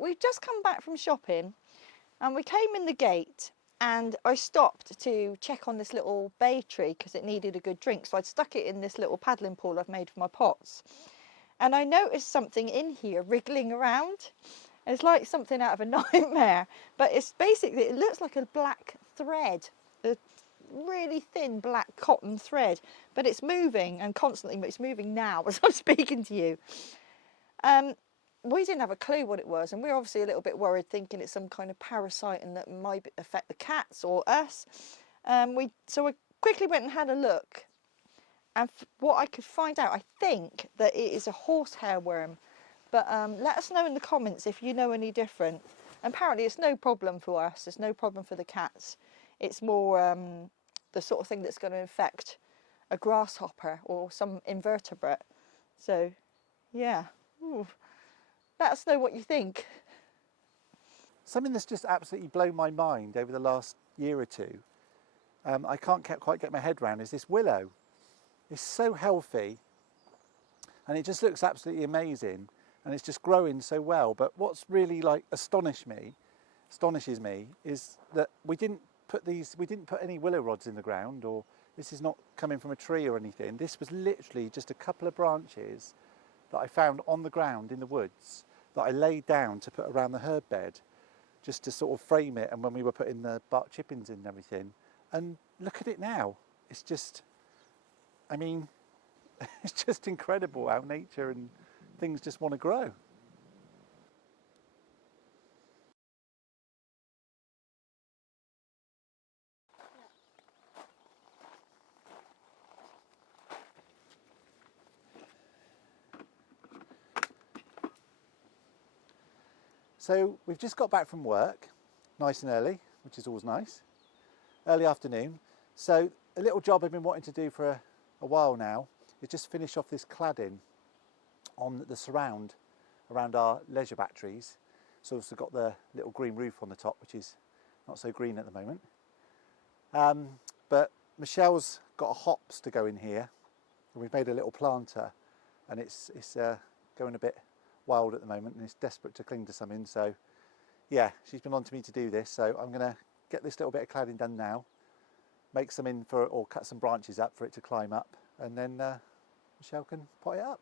we've just come back from shopping and we came in the gate and I stopped to check on this little bay tree because it needed a good drink. So I'd stuck it in this little paddling pool I've made for my pots. And I noticed something in here wriggling around. It's like something out of a nightmare, but it's basically, it looks like a black thread, a really thin black cotton thread, but it's moving and constantly, but it's moving now as I'm speaking to you. We didn't have a clue what it was, and we're obviously a little bit worried, thinking it's some kind of parasite and that might affect the cats or us. So we quickly went and had a look, and what I could find out, I think that it is a horsehair worm. But let us know in the comments if you know any different. Apparently it's no problem for us, it's no problem for the cats. It's more the sort of thing that's going to infect a grasshopper or some invertebrate. So, yeah. Ooh. Let us know what you think. Something that's just absolutely blown my mind over the last year or two, I can't quite get my head around, is this willow. It's so healthy and it just looks absolutely amazing. And it's just growing so well. But what's really like astonishes me is that we didn't put any willow rods in the ground, or this is not coming from a tree or anything. This was literally just a couple of branches that I found on the ground in the woods that I laid down to put around the herb bed just to sort of frame it, and when we were putting the bark chippings in and everything. And look at it now. It's just, I mean, it's just incredible how nature and things just want to grow. So we've just got back from work, nice and early, which is always nice. Early afternoon. So a little job I've been wanting to do for a while now is just finish off this cladding on the surround around our leisure batteries. So we've also got the little green roof on the top, which is not so green at the moment. But Michelle's got a hops to go in here, and we've made a little planter, and it's going a bit wild at the moment, and it's desperate to cling to something. So yeah, she's been on to me to do this. So I'm going to get this little bit of cladding done now, make some in for, or cut some branches up for it to climb up, and then Michelle can pot it up.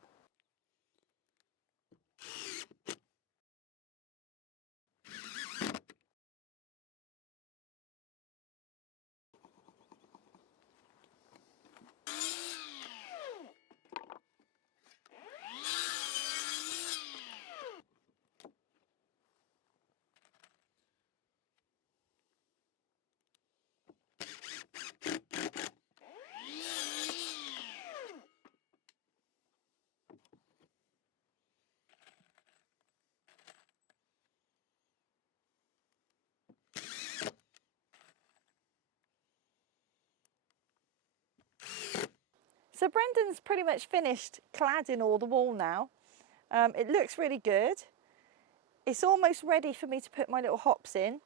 So Brendan's pretty much finished cladding all the wall now. It looks really good. It's almost ready for me to put my little hops in.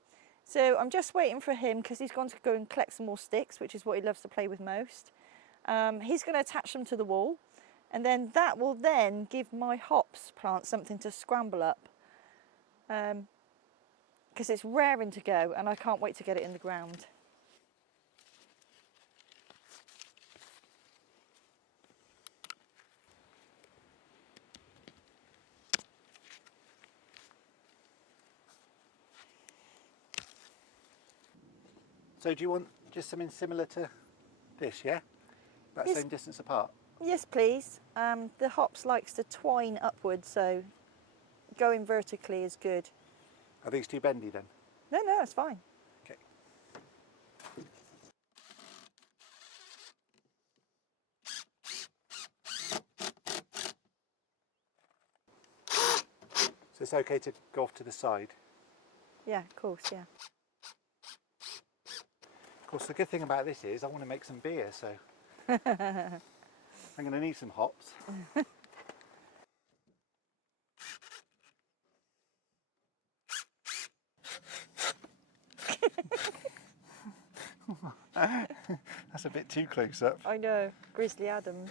So I'm just waiting for him because he's gone to go and collect some more sticks, which is what he loves to play with most. He's going to attach them to the wall, and then that will then give my hops plant something to scramble up. Because it's raring to go and I can't wait to get it in the ground. So do you want just something similar to this, yeah? About the same distance apart? Yes, please. The hops likes to twine upwards, so going vertically is good. Are these too bendy then? No, it's fine. Okay. So it's okay to go off to the side? Yeah, of course, yeah. Of course, the good thing about this is I want to make some beer, so I'm going to need some hops. That's a bit too close up. I know, Grizzly Adams.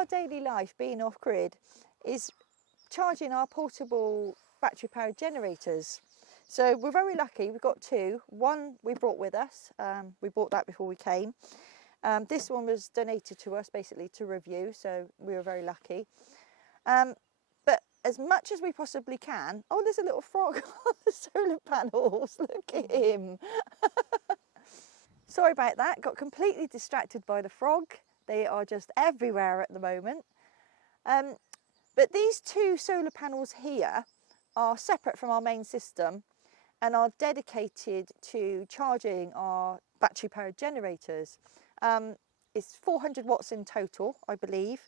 our daily life being off grid is charging our portable battery powered generators. So we're very lucky, we've got two. One we brought with us, we bought that before we came. This one was donated to us basically to review, so we were very lucky. But as much as we possibly can, oh, there's a little frog on the solar panels, look at him. Sorry about that, got completely distracted by the frog. They are just everywhere at the moment. But these two solar panels here are separate from our main system and are dedicated to charging our battery powered generators. It's 400 watts in total, I believe.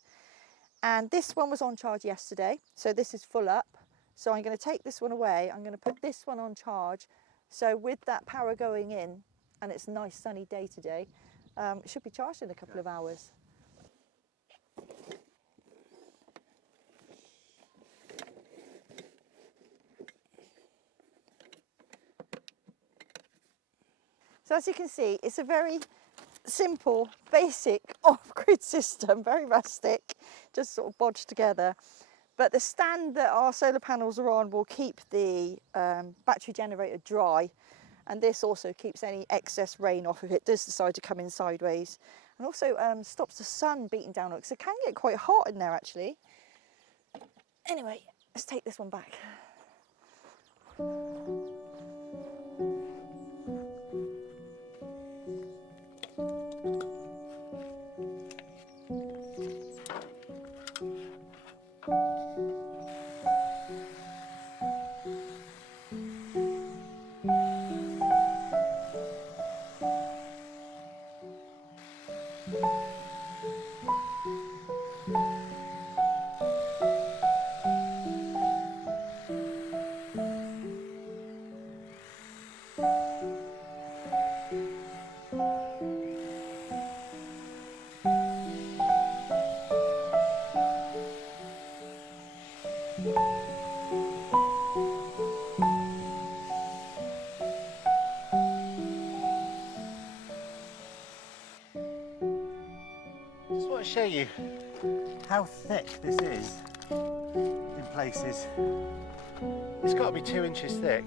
And this one was on charge yesterday, so this is full up. So I'm going to take this one away, I'm going to put this one on charge. So with that power going in, and it's a nice sunny day today, it should be charged in a couple of hours. So as you can see, it's a very simple, basic off-grid system, very rustic, just sort of bodged together. But the stand that our solar panels are on will keep the battery generator dry, and this also keeps any excess rain off if it does decide to come in sideways, and also stops the sun beating down on it, because it can get quite hot in there actually. Anyway, let's take this one back. Just want to show you how thick this is in places. It's got to be 2 inches thick.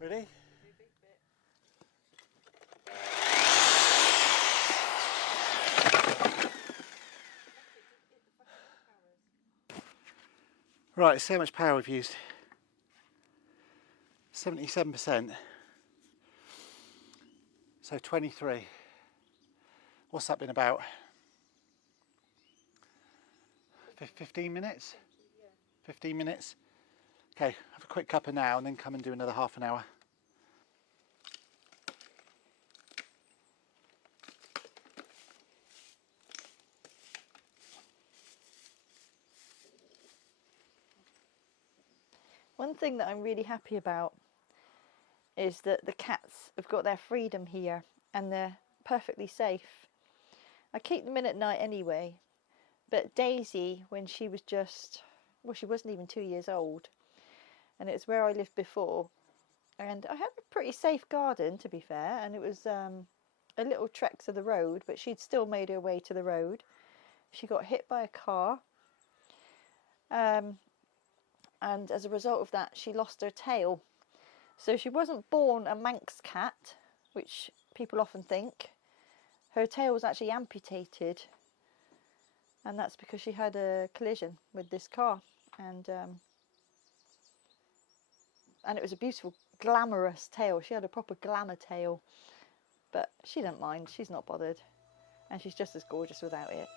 Ready? Right, so much power we've used. 77%. So 23. What's that been about? 15 minutes? 15 minutes? Okay, have a quick cuppa now and then come and do another half an hour. One thing that I'm really happy about is that the cats have got their freedom here and they're perfectly safe. I keep them in at night anyway, but Daisy, when she was just, well, she wasn't even 2 years old, and it was where I lived before, and I had a pretty safe garden to be fair, and it was a little trek to the road, but she'd still made her way to the road. She got hit by a car, and as a result of that she lost her tail. So she wasn't born a Manx cat, which people often think. Her tail was actually amputated, and that's because she had a collision with this car, and it was a beautiful, glamorous tail. She had a proper glamour tail, but she didn't mind. She's not bothered, and she's just as gorgeous without it.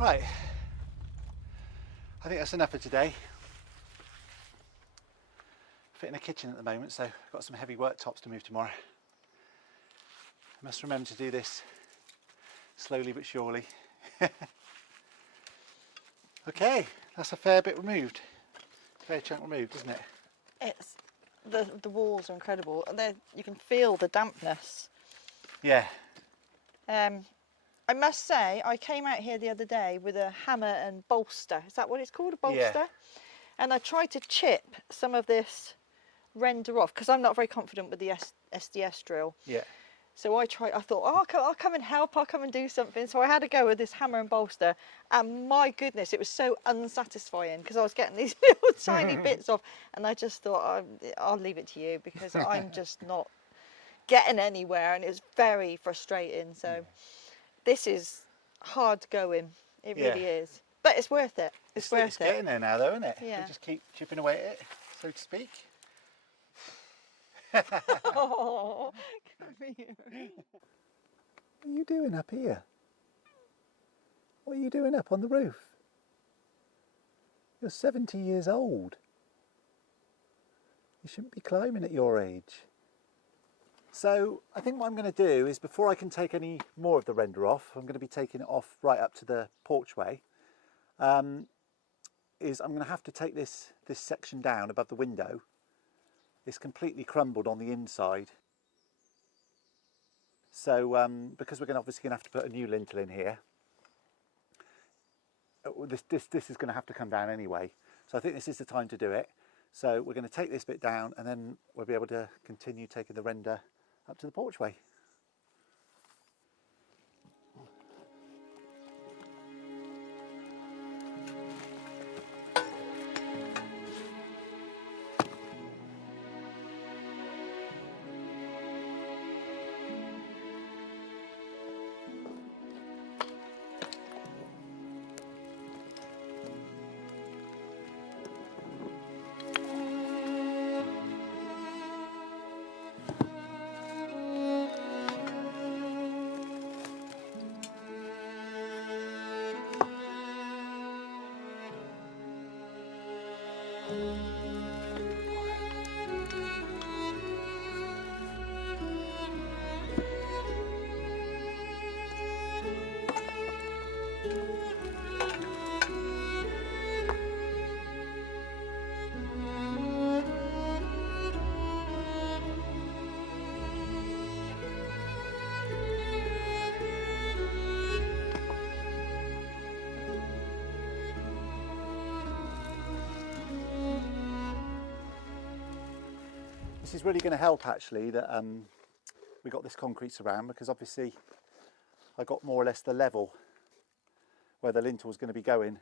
Right, I think that's enough for today. Fit in a kitchen at the moment, so I've got some heavy worktops to move tomorrow. I must remember to do this slowly but surely. Okay, that's a fair bit removed. Fair chunk removed, isn't it? It's the walls are incredible. You can feel the dampness. Yeah. I must say, I came out here the other day with a hammer and bolster. Is that what it's called, a bolster? Yeah. And I tried to chip some of this render off because I'm not very confident with the SDS drill. Yeah. So I thought, oh, I'll come and help, I'll come and do something. So I had to go with this hammer and bolster, and my goodness, it was so unsatisfying because I was getting these little tiny bits off, and I just thought, I'll leave it to you because I'm just not getting anywhere, and it's very frustrating. So this is hard going, it really is. But it's worth it. It's worth it. It's getting there now though, isn't it? Yeah. We just keep chipping away at it, so to speak. Oh, come here. What are you doing up here? What are you doing up on the roof? You're 70 years old. You shouldn't be climbing at your age. So I think what I'm going to do is, before I can take any more of the render off, I'm going to be taking it off right up to the porchway, is I'm going to have to take this section down above the window. It's completely crumbled on the inside. So because we're obviously going to have to put a new lintel in here, this is going to have to come down anyway. So I think this is the time to do it. So we're going to take this bit down, and then we'll be able to continue taking the render up to the porchway. This is really going to help actually that we got this concrete surround, because obviously I got more or less the level where the lintel is going to be going.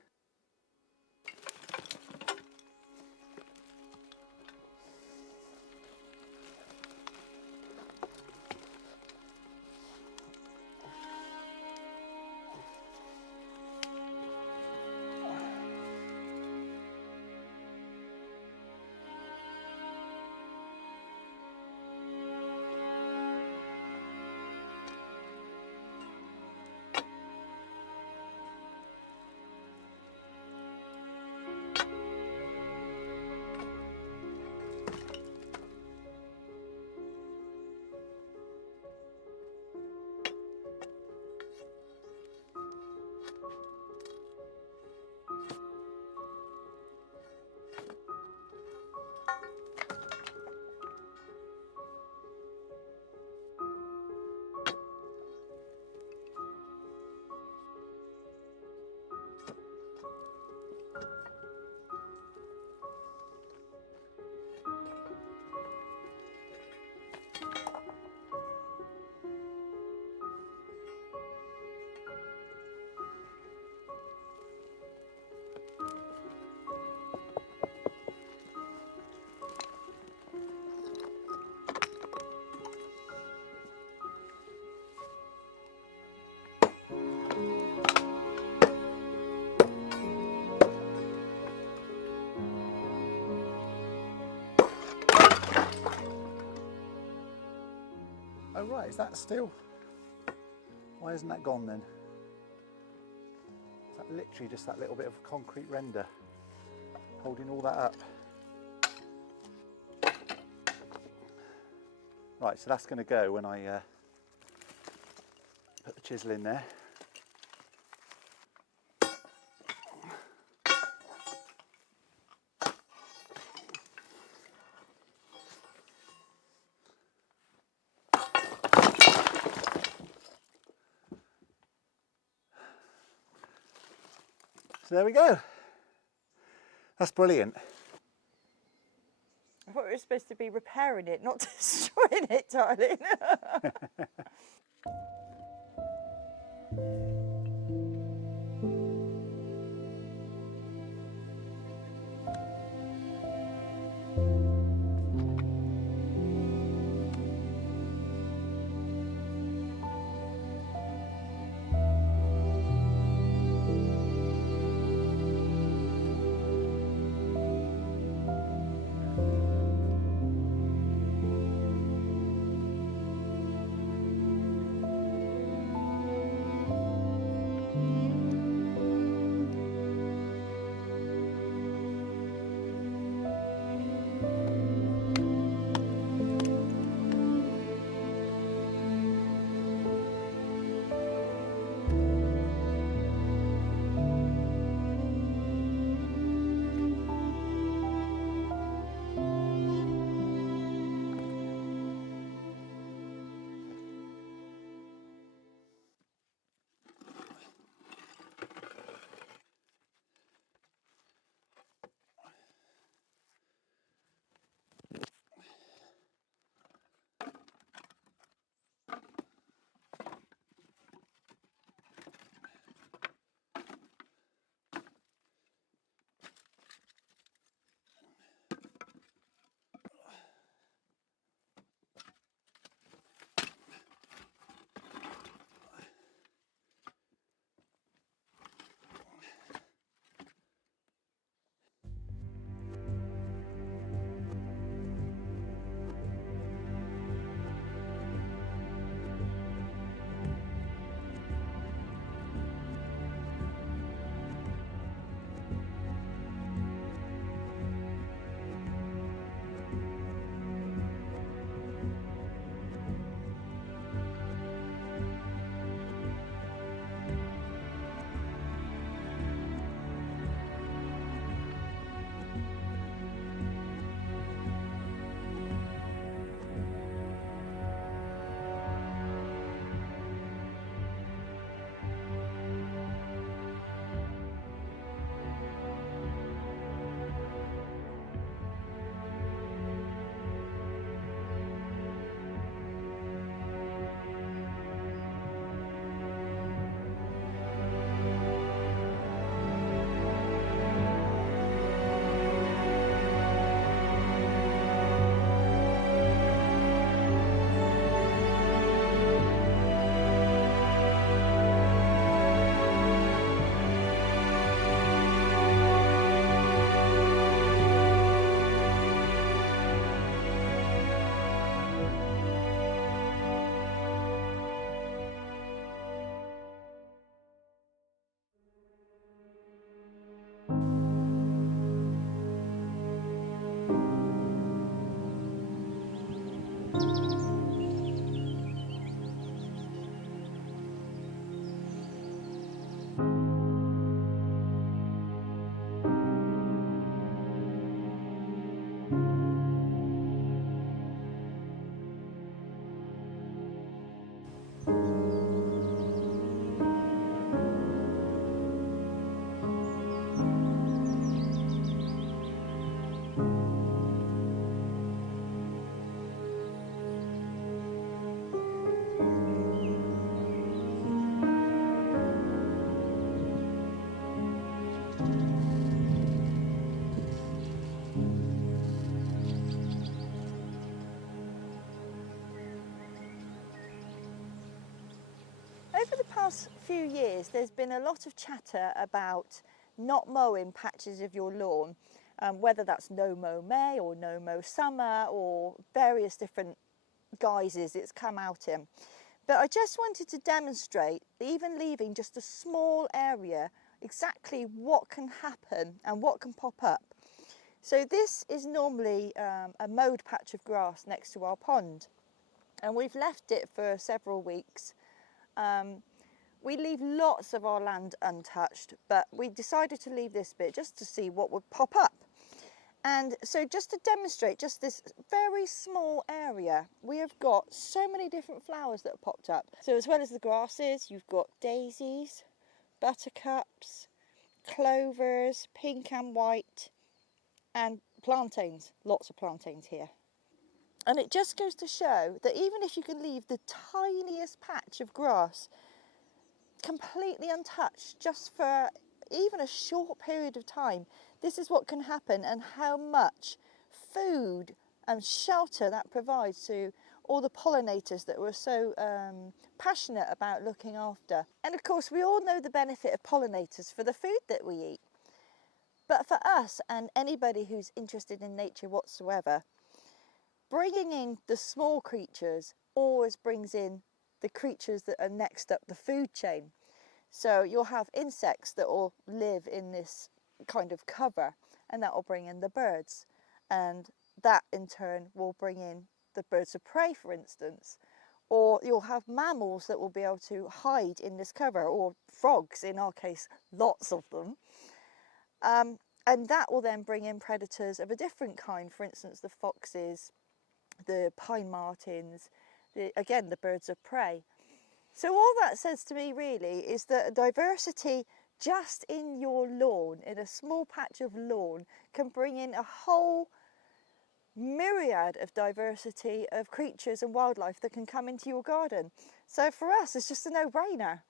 Oh right, is that still? Why isn't that gone then? Is that literally just that little bit of concrete render holding all that up? Right, so that's going to go when I put the chisel in there. So there we go. That's brilliant. I thought we were supposed to be repairing it, not destroying it, darling. Over the past few years, there's been a lot of chatter about not mowing patches of your lawn, whether that's no mow May or no mow summer or various different guises it's come out in. But I just wanted to demonstrate, even leaving just a small area, exactly what can happen and what can pop up. So this is normally a mowed patch of grass next to our pond, and we've left it for several weeks. We leave lots of our land untouched, but we decided to leave this bit just to see what would pop up. And so just to demonstrate just this very small area, we have got so many different flowers that have popped up. So as well as the grasses, you've got daisies, buttercups, clovers, pink and white, and plantains, lots of plantains here. And it just goes to show that even if you can leave the tiniest patch of grass completely untouched just for even a short period of time, this is what can happen, and how much food and shelter that provides to all the pollinators that we're so passionate about looking after. And of course, we all know the benefit of pollinators for the food that we eat. But for us and anybody who's interested in nature whatsoever, bringing in the small creatures always brings in the creatures that are next up the food chain. So you'll have insects that will live in this kind of cover, and that will bring in the birds, and that in turn will bring in the birds of prey, for instance. Or you'll have mammals that will be able to hide in this cover, or frogs, in our case, lots of them. And that will then bring in predators of a different kind, for instance, the foxes, the pine martins, again, the birds of prey. So all that says to me really is that diversity just in your lawn, in a small patch of lawn, can bring in a whole myriad of diversity of creatures and wildlife that can come into your garden. So for us, it's just a no-brainer.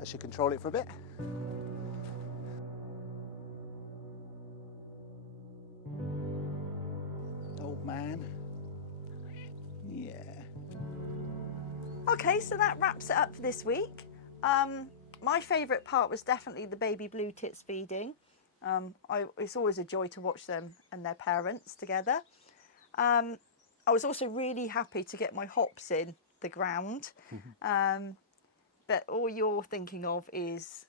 That should control it for a bit. Old man. Yeah. Okay, so that wraps it up for this week. My favourite part was definitely the baby blue tits feeding. It's always a joy to watch them and their parents together. I was also really happy to get my hops in the ground. But all you're thinking of is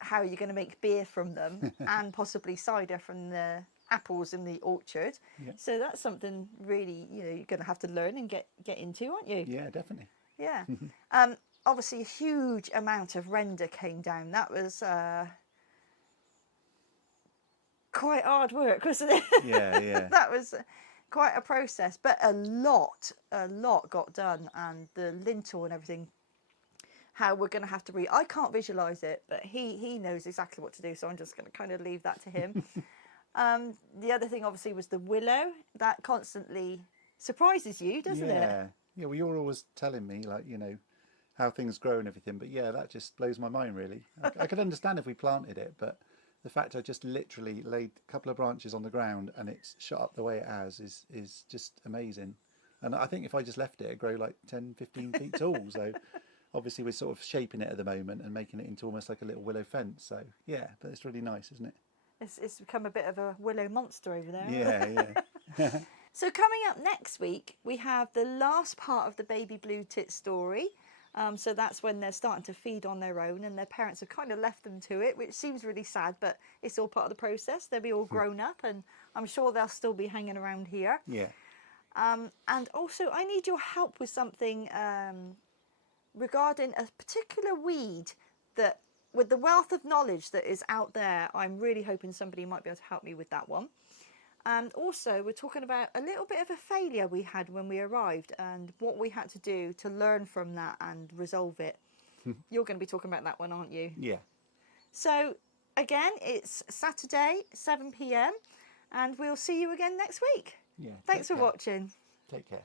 how you're going to make beer from them and possibly cider from the apples in the orchard. Yeah. So that's something really, you know, you're going to have to learn and get into, aren't you? Yeah, definitely. Yeah. Obviously, a huge amount of render came down. That was quite hard work, wasn't it? Yeah, yeah. That was quite a process, but a lot got done, and the lintel and everything. How we're going to have to I can't visualise it, but he knows exactly what to do, so I'm just going to kind of leave that to him. The other thing, obviously, was the willow. That constantly surprises you, doesn't it? Yeah, well, you're always telling me, like, you know, how things grow and everything, but yeah, that just blows my mind, really. I could understand if we planted it, but the fact I just literally laid a couple of branches on the ground and it's shot up the way it has is just amazing. And I think if I just left it, it'd grow like 10, 15 feet tall. So obviously we're sort of shaping it at the moment and making it into almost like a little willow fence. So yeah, but it's really nice, isn't it? It's become a bit of a willow monster over there. Yeah. So coming up next week, we have the last part of the baby blue tit story. So that's when they're starting to feed on their own and their parents have kind of left them to it, which seems really sad, but it's all part of the process. They'll be all grown up and I'm sure they'll still be hanging around here. Yeah. And also I need your help with something regarding a particular weed that, with the wealth of knowledge that is out there, I'm really hoping somebody might be able to help me with that one. And also we're talking about a little bit of a failure we had when we arrived and what we had to do to learn from that and resolve it. You're going to be talking about that one, aren't you? Yeah. So again, it's Saturday, 7 p.m. and we'll see you again next week. Yeah. Thanks for watching. Take care.